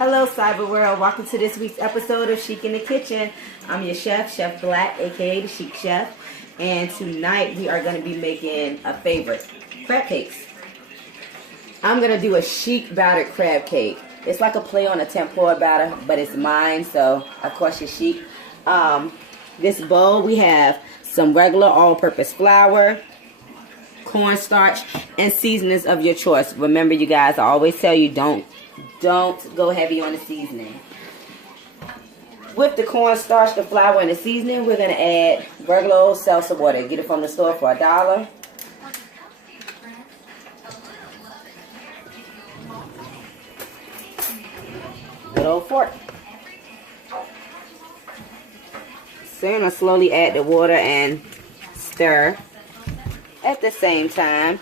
Hello, Cyber World. Welcome to this week's episode of Chic in the Kitchen. I'm your chef, Chef Black, aka the Chic Chef. And tonight we are going to be making a favorite, crab cakes. I'm going to do a chic battered crab cake. It's like a play on a tempura batter, but it's mine, so of course it's chic. This bowl, we have some regular all-purpose flour, cornstarch, and seasonings of your choice. Remember, you guys, I always tell you, don't go heavy on the seasoning. With the cornstarch, the flour, and the seasoning, we're going to add regular old seltzer water. Get it from the store for $1. Good old fork. So you're going to slowly add the water and stir at the same time.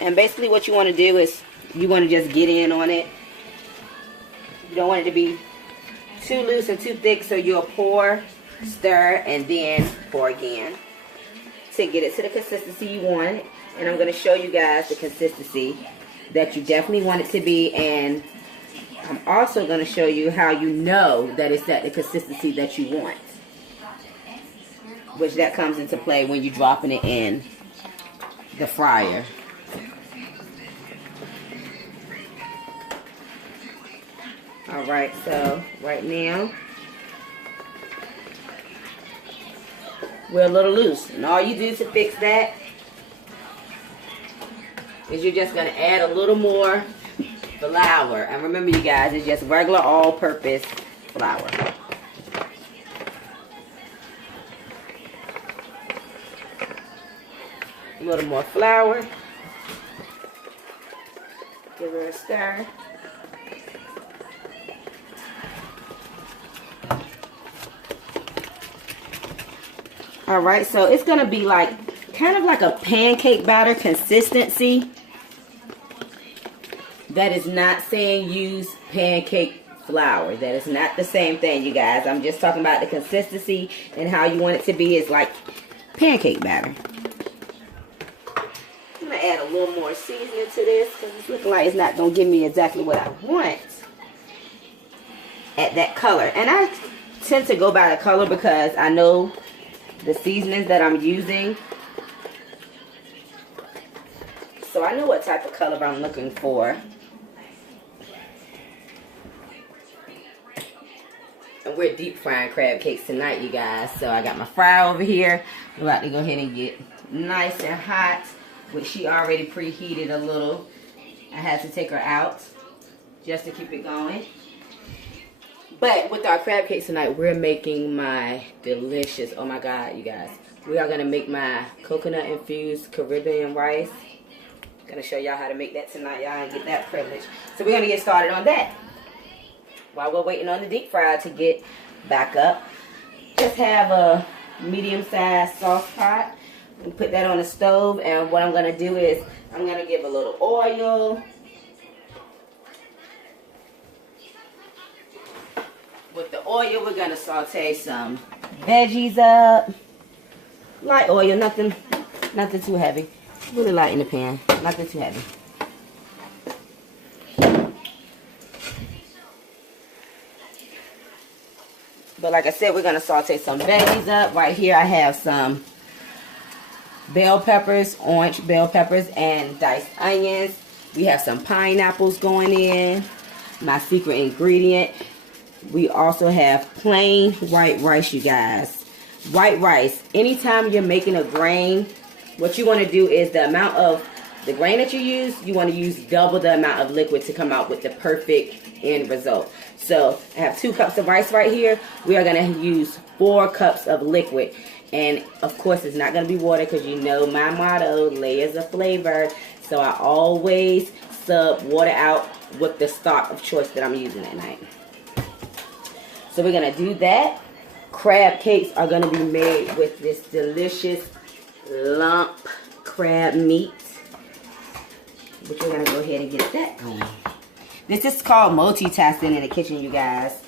And basically what you want to do is you want to just get in on it. You don't want it to be too loose and too thick, so you'll pour, stir, and then pour again to get it to the consistency you want. And I'm going to show you guys the consistency that you definitely want it to be, and I'm also going to show you how you know that it's at the consistency that you want, which that comes into play when you're dropping it in the fryer. Alright, so right now we're a little loose, and all you do to fix that is you're just going to add a little more flour. And remember, you guys, it's just regular all-purpose flour. A little more flour. Give her a stir. Alright, so it's going to be like, kind of like a pancake batter consistency. That is not saying use pancake flour. That is not the same thing, you guys. I'm just talking about the consistency and how you want it to be is like pancake batter. I'm going to add a little more seasoning to this because it's looking like it's not going to give me exactly what I want at that color. And I tend to go by the color because I know the seasonings that I'm using, so I know what type of color I'm looking for. And we're deep frying crab cakes tonight, you guys. So I got my fryer over here. I'm about to go ahead and get nice and hot, which she already preheated a little. I had to take her out just to keep it going. But with our crab cakes tonight, we're making my delicious, oh my God, you guys. We are going to make my coconut infused Caribbean rice. I'm going to show y'all how to make that tonight, y'all, and get that privilege. So we're going to get started on that. While we're waiting on the deep fryer to get back up, just have a medium-sized sauce pot. And put that on the stove, and what I'm going to do is I'm going to give a little oil. With the oil, we're going to saute some veggies up. Light oil, nothing too heavy. Really light in the pan, nothing too heavy. But like I said, we're going to saute some veggies up. Right here I have some bell peppers, orange bell peppers, and diced onions. We have some pineapples going in. My secret ingredient. We also have plain white rice, you guys. White rice. Anytime you're making a grain, what you want to do is the amount of the grain that you use, you want to use double the amount of liquid to come out with the perfect end result. So I have 2 cups of rice right here. We are going to use 4 cups of liquid. And of course, it's not going to be water because you know my motto, layers of flavor. So I always sub water out with the stock of choice that I'm using at night. So we're going to do that. Crab cakes are going to be made with this delicious lump crab meat, which we're going to go ahead and get that going. This is called multitasking in the kitchen, you guys.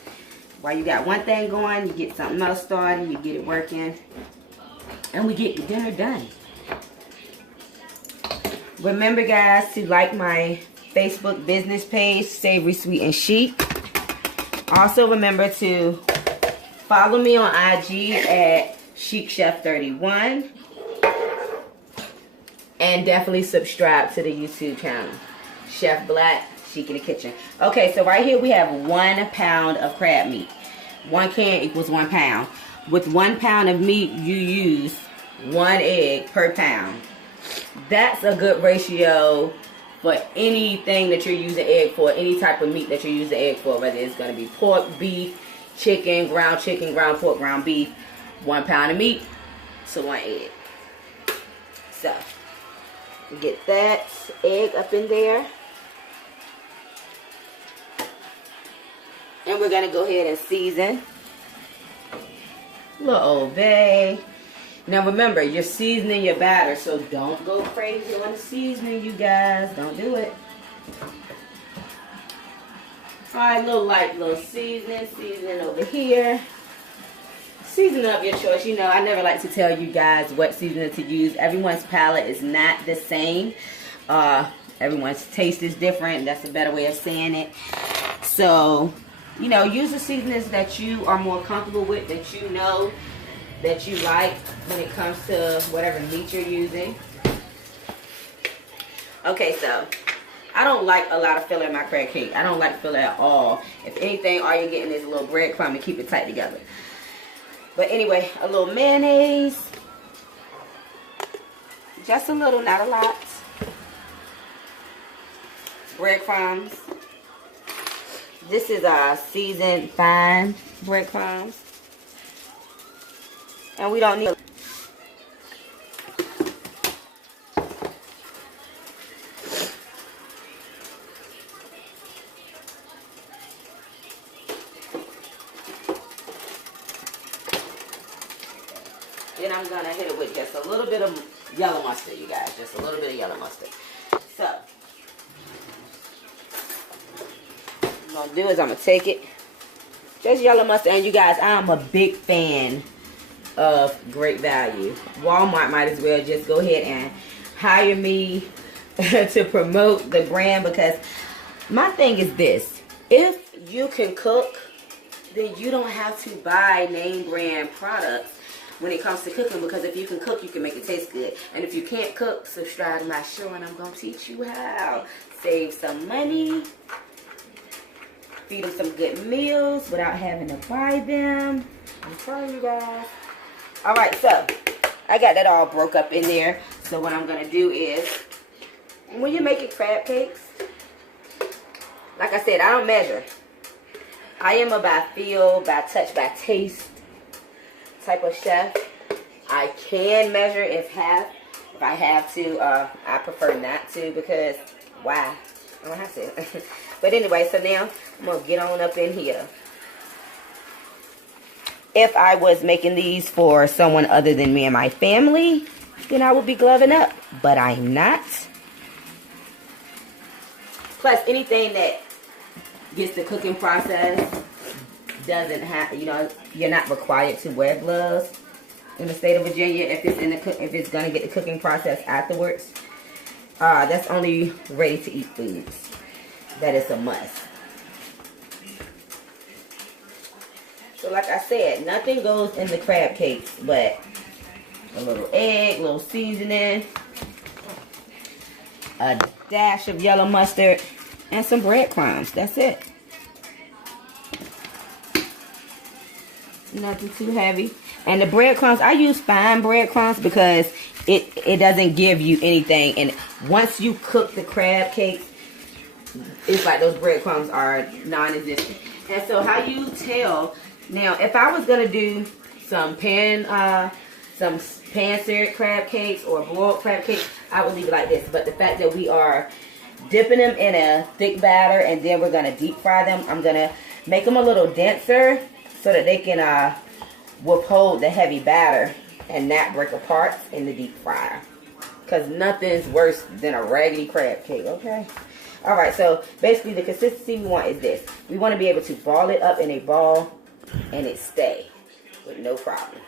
While you got one thing going, you get something else started, you get it working, and we get dinner done. Remember, guys, to like my Facebook business page, Savory, Sweet, and Chic. Also remember to follow me on IG at Chic Chef 31. And definitely subscribe to the YouTube channel, Chef Black, Chic in the Kitchen. Okay, so right here we have 1 pound of crab meat. 1 can equals 1 pound. With 1 pound of meat, you use 1 egg per pound. That's a good ratio for anything that you're using egg for, any type of meat that you're using egg for, whether it's going to be pork, beef, chicken, ground pork, ground beef. 1 pound of meat to 1 egg. So, get that egg up in there. And we're going to go ahead and season. A little Old Bay. Now remember, you're seasoning your batter, so don't go crazy on the seasoning, you guys. Don't do it. Alright, little seasoning over here. Season up your choice. You know, I never like to tell you guys what seasoning to use. Everyone's palate is not the same. Everyone's taste is different. That's a better way of saying it. So, you know, use the seasonings that you are more comfortable with, that you know, that you like when it comes to whatever meat you're using. Okay, so I don't like a lot of filler in my crab cake. I don't like filler at all. If anything, all you're getting is a little breadcrumb to keep it tight together. But anyway, a little mayonnaise. Just a little, not a lot. Breadcrumbs. This is seasoned fine breadcrumbs. And we don't need... Then I'm going to hit it with just a little bit of yellow mustard, you guys. Just a little bit of yellow mustard. So, what I'm going to do is I'm going to take it. Just yellow mustard. And you guys, I'm a big fan of Great Value. Walmart might as well just go ahead and hire me to promote the brand, because my thing is this: if you can cook, then you don't have to buy name brand products when it comes to cooking, because if you can cook, you can make it taste good. And if you can't cook, subscribe to my show and I'm going to teach you how. Save some money, feed them some good meals without having to buy them. I'm telling you guys. Alright, so I got that all broke up in there. So what I'm going to do is, when you're making crab cakes, like I said, I don't measure. I am a by feel, by touch, by taste type of chef. I can measure if I have to. I prefer not to, because why? I don't have to. But anyway, so now I'm going to get on up in here. If I was making these for someone other than me and my family, then I would be gloving up. But I'm not. Plus, anything that gets the cooking process doesn't have, you know, you're not required to wear gloves in the state of Virginia if it's gonna get the cooking process afterwards. That's only ready to eat foods. That is a must. So like I said, nothing goes in the crab cakes but a little egg, a little seasoning, a dash of yellow mustard, and some breadcrumbs. That's it. Nothing too heavy. And the breadcrumbs, I use fine breadcrumbs because it doesn't give you anything. And once you cook the crab cakes, it's like those breadcrumbs are non-existent. And so how you tell, now if I was going to do some pan-seared crab cakes or broiled crab cakes, I would leave it like this. But the fact that we are dipping them in a thick batter and then we're going to deep fry them, I'm going to make them a little denser so that they can withhold the heavy batter and not break apart in the deep fryer. Because nothing's worse than a raggedy crab cake, okay? Alright, so basically the consistency we want is this. We want to be able to ball it up in a ball and it stay with no problem.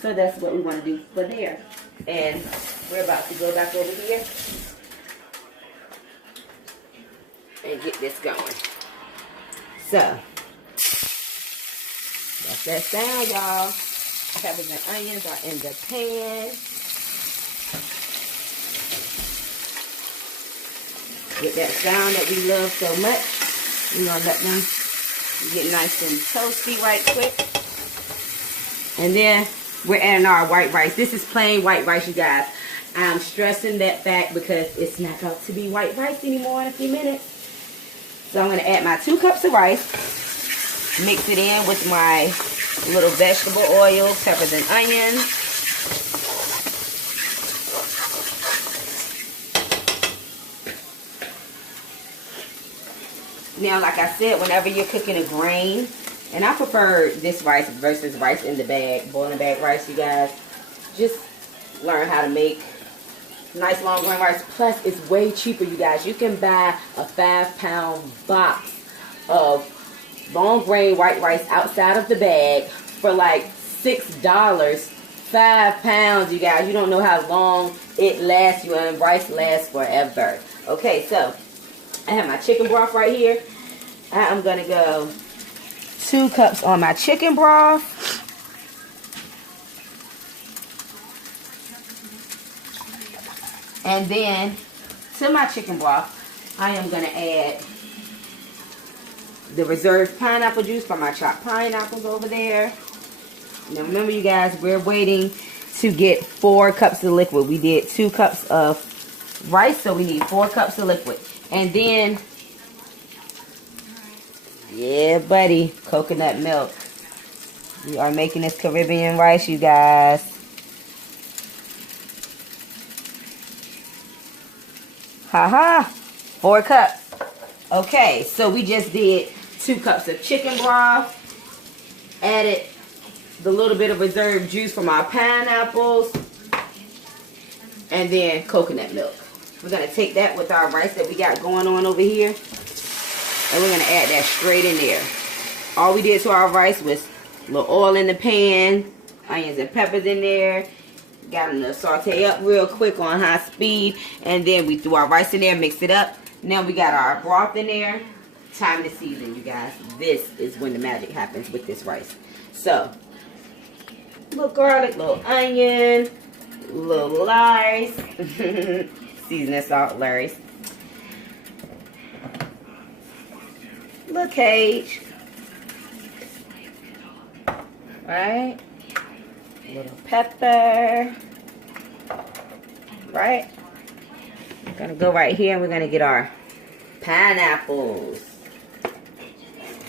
So that's what we want to do for there. And we're about to go back over here and get this going. So, That sound, y'all. Peppers and onions are in the pan. Get that sound that we love so much. We're going to let them get nice and toasty right quick. And then we're adding our white rice. This is plain white rice, you guys. I'm stressing that fact because it's not going to be white rice anymore in a few minutes. So I'm going to add my 2 cups of rice. Mix it in with my little vegetable oil, peppers and onions. Now, like I said, whenever you're cooking a grain, and I prefer this rice versus rice in the bag, boiling bag rice, you guys. Just learn how to make nice long grain rice. Plus, it's way cheaper, you guys. You can buy a 5-pound box of long grain white rice outside of the bag for like $6. 5 pounds, you guys. You don't know how long it lasts you, and rice lasts forever. Okay, so I have my chicken broth right here. I'm going to go 2 cups on my chicken broth. And then to my chicken broth, I am going to add the reserved pineapple juice from my chopped pineapples over there. Now remember, you guys, we're waiting to get 4 cups of liquid. We did 2 cups of rice, so we need 4 cups of liquid. And then, yeah, buddy, coconut milk. We are making this Caribbean rice, you guys. Haha, 4 cups. Okay, so we just did 2 cups of chicken broth. Added the little bit of reserved juice from our pineapples. And then coconut milk. We're going to take that with our rice that we got going on over here. And we're going to add that straight in there. All we did to our rice was a little oil in the pan. Onions and peppers in there. Got them to saute up real quick on high speed. And then we threw our rice in there, mixed it up. Now we got our broth in there. Time to season, you guys. This is when the magic happens with this rice. So, little garlic, little onion, little rice. Seasoning salt, Larry's. Little cage. Right? Little pepper. Right? We're going to go right here and we're going to get our pineapples.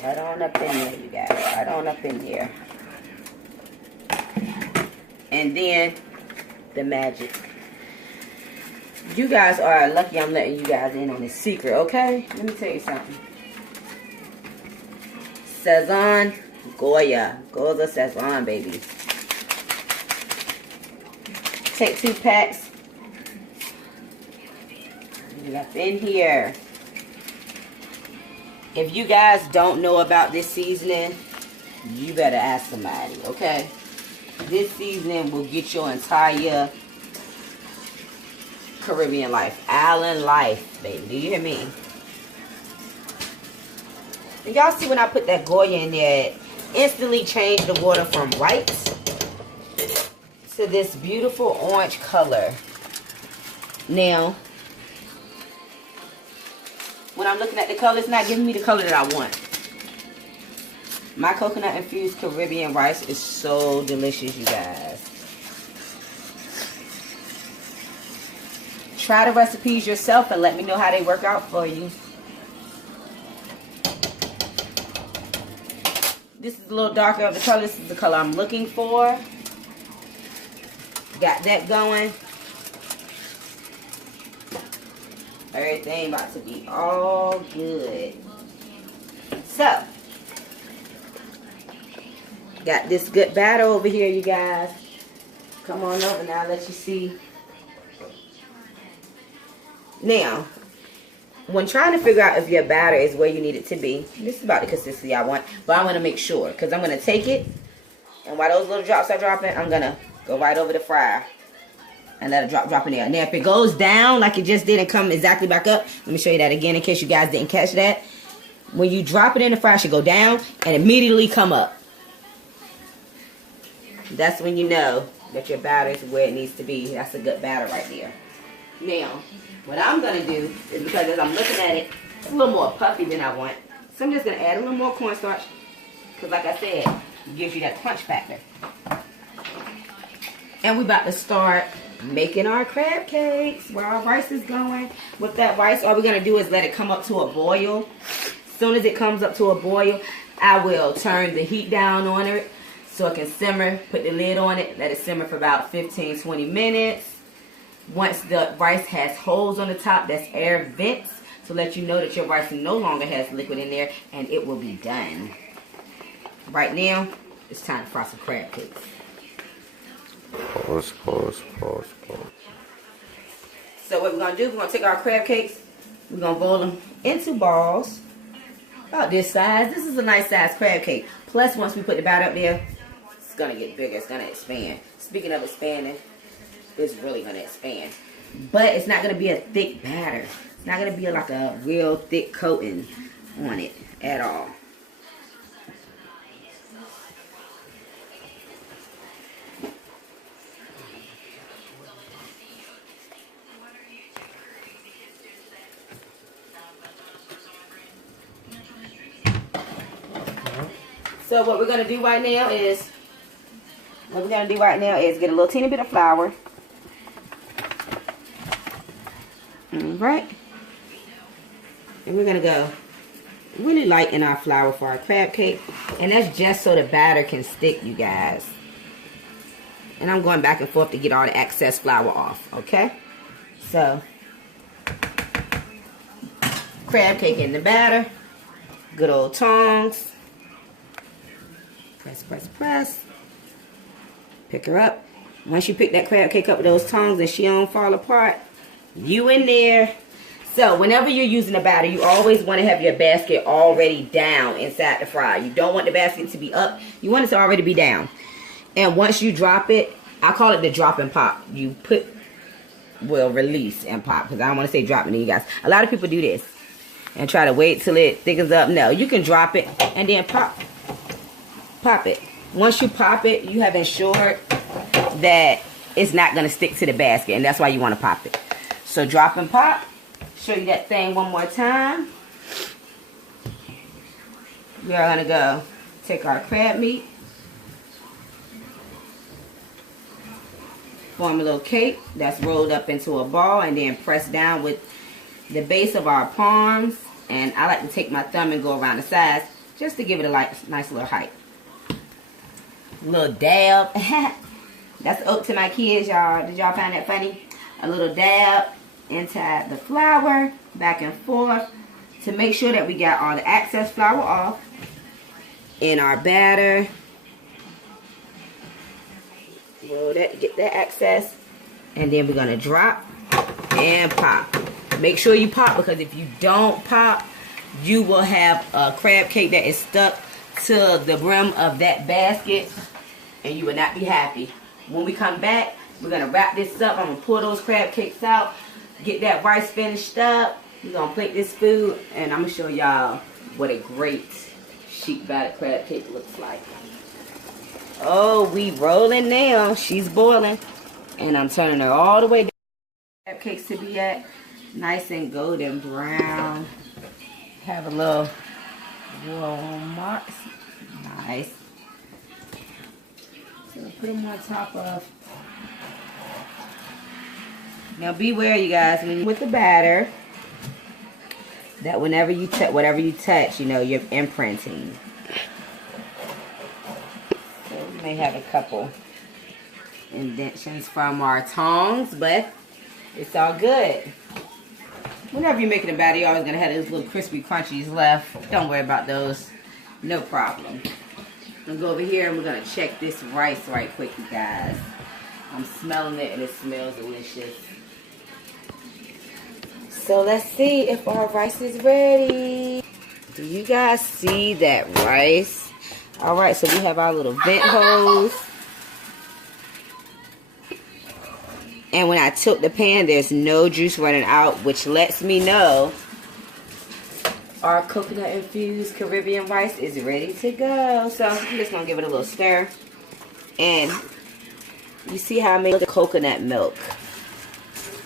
Right on up in there, you guys. Right on up in here. And then the magic. You guys are lucky I'm letting you guys in on this secret, okay? Let me tell you something. Sazon Goya. Goya Sazon, baby. Take 2 packs. Up in here. If you guys don't know about this seasoning, you better ask somebody, okay? This seasoning will get your entire Caribbean life. Island life, baby. Do you hear me? And y'all see when I put that Goya in there, it instantly changed the water from white to this beautiful orange color. Now, when I'm looking at the color, it's not giving me the color that I want. My coconut infused Caribbean rice is so delicious, you guys. Try the recipes yourself and let me know how they work out for you. This is a little darker of the color. This is the color I'm looking for. Got that going. Everything about to be all good. So, got this good batter over here, you guys. Come on over now, let you see. Now, when trying to figure out if your batter is where you need it to be, this is about the consistency I want, but I'm going to make sure, because I'm going to take it, and while those little drops are dropping, I'm going to go right over the fryer and let it drop in there. Now, if it goes down like it just did and come exactly back up, let me show you that again in case you guys didn't catch that. When you drop it in the fryer, it should go down and immediately come up. That's when you know that your batter is where it needs to be. That's a good batter right there. Now, what I'm going to do is, because as I'm looking at it, it's a little more puffy than I want. So I'm just going to add a little more cornstarch. Because like I said, it gives you that crunch factor. And we're about to start making our crab cakes while our rice is going. With that rice, all we're going to do is let it come up to a boil. As soon as it comes up to a boil, I will turn the heat down on it so it can simmer. Put the lid on it, let it simmer for about 15-20 minutes. Once the rice has holes on the top, that's air vents, to let you know that your rice no longer has liquid in there, and it will be done. Right now, it's time to fry some crab cakes. Pause. So what we're going to do, we're going to take our crab cakes, we're going to roll them into balls, about this size. This is a nice size crab cake. Plus, once we put the batter up there, it's going to get bigger, it's going to expand. Speaking of expanding, it's really going to expand. But it's not going to be a thick batter. It's not going to be like a real thick coating on it at all. So what we're going to do right now is, get a little teeny bit of flour. Alright. And we're going to go really light in our flour for our crab cake. And that's just so the batter can stick, you guys. And I'm going back and forth to get all the excess flour off, okay? So, crab cake in the batter. Good old tongs. Press. Pick her up. Once you pick that crab cake up with those tongs and she don't fall apart, you in there. So whenever you're using a batter, you always want to have your basket already down inside the fryer. You don't want the basket to be up. You want it to already be down. And once you drop it, I call it the drop and pop. You release and pop, because I don't want to say drop it in you guys. A lot of people do this and try to wait till it thickens up. No, you can drop it and then pop it. Once you pop it, you have ensured that it's not going to stick to the basket, and that's why you want to pop it. So drop and pop. Show you that thing one more time. We are going to go take our crab meat, form a little cake that's rolled up into a ball, and then press down with the base of our palms. And I like to take my thumb and go around the sides just to give it a nice little height. Little dab. That's ode to my kids, y'all. Did y'all find that funny? A little dab into the flour, back and forth, to make sure that we got all the excess flour off in our batter. Roll that, get that excess, and then we're gonna drop and pop. Make sure you pop, because if you don't pop, you will have a crab cake that is stuck to the rim of that basket, and you will not be happy. When we come back, we're going to wrap this up. I'm going to pour those crab cakes out, get that rice finished up. We're going to plate this food, and I'm going to show y'all what a great chic battered crab cake looks like. Oh, we rolling now. She's boiling, and I'm turning her all the way down. Crab cakes to be at nice and golden brown. Have a little warm marks. Nice. So put them on top of. Now beware, you guys, when with the batter, that whenever you touch, whatever you touch, you know, you're imprinting. So we may have a couple indentions from our tongs, but it's all good. Whenever you're making a batter, you're always going to have those little crispy crunchies left. Don't worry about those. No problem. I'm going to go over here and we're going to check this rice right quick, you guys. I'm smelling it and it smells delicious. So let's see if our rice is ready. Do you guys see that rice? Alright, so we have our little vent hose. And when I tilt the pan, there's no juice running out, which lets me know our coconut infused Caribbean rice is ready to go. So I'm just going to give it a little stir. And You see how I make the coconut milk?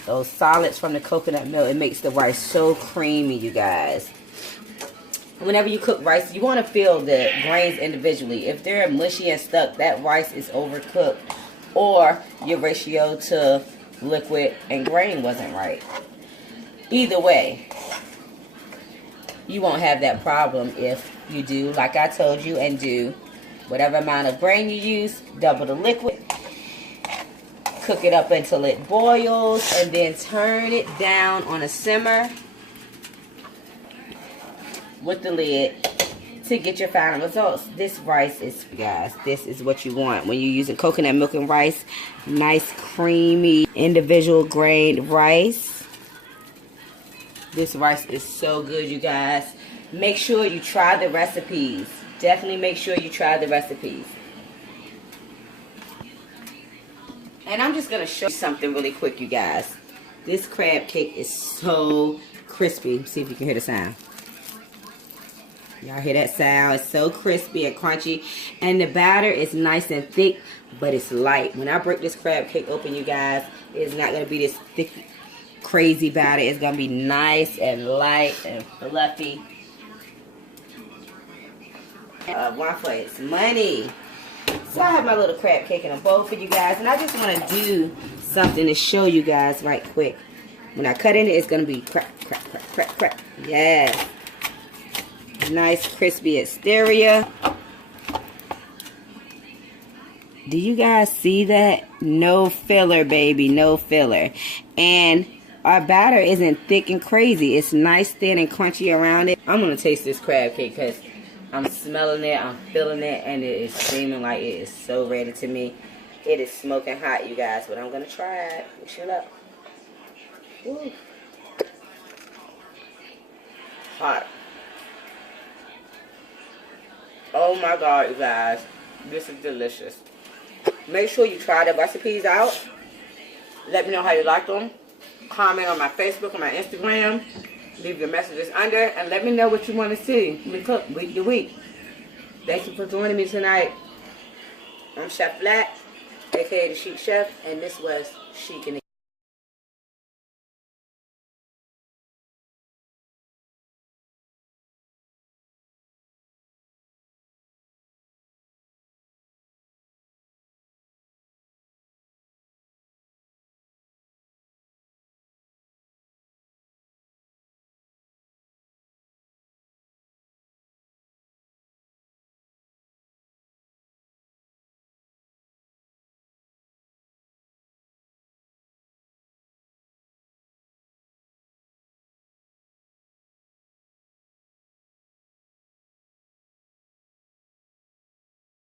Those solids from the coconut milk, it makes the rice so creamy, you guys. Whenever you cook rice, you want to feel the grains individually. If they're mushy and stuck, that rice is overcooked, or your ratio to liquid and grain wasn't right. Either way, you won't have that problem if you do, like I told you, and do whatever amount of grain you use, double the liquid, cook it up until it boils, and then turn it down on a simmer with the lid to get your final results. This rice is, guys, this is what you want when you're using coconut milk and rice. Nice, creamy, individual grained rice. This rice is so good, you guys. Make sure you try the recipes. Definitely make sure you try the recipes. And I'm just going to show you something really quick, you guys. This crab cake is so crispy. See if you can hear the sound. Y'all hear that sound? It's so crispy and crunchy. And the batter is nice and thick, but it's light. When I break this crab cake open, you guys, it's not going to be this thick, crazy batter. It's going to be nice and light and fluffy. One for its money. So I have my little crab cake in a bowl for you guys. And I just want to do something to show you guys right quick. When I cut in it, it's going to be crack, crack, crack, crack, crack. Yes. Nice crispy exterior. Do you guys see that? No filler, baby. No filler. And our batter isn't thick and crazy. It's nice, thin, and crunchy around it. I'm going to taste this crab cake because I'm smelling it, I'm feeling it, and it is seeming like it is so ready to me. It is smoking hot, you guys, but I'm going to try it. Wish it up. Woo. Hot. Oh my God, you guys. This is delicious. Make sure you try the recipes out. Let me know how you like them. Comment on my Facebook and my Instagram. Leave your messages under. And let me know what you want to see me cook week to week. Thank you for joining me tonight. I'm Chef Black, a.k.a. the Chic Chef. And this was Chic in the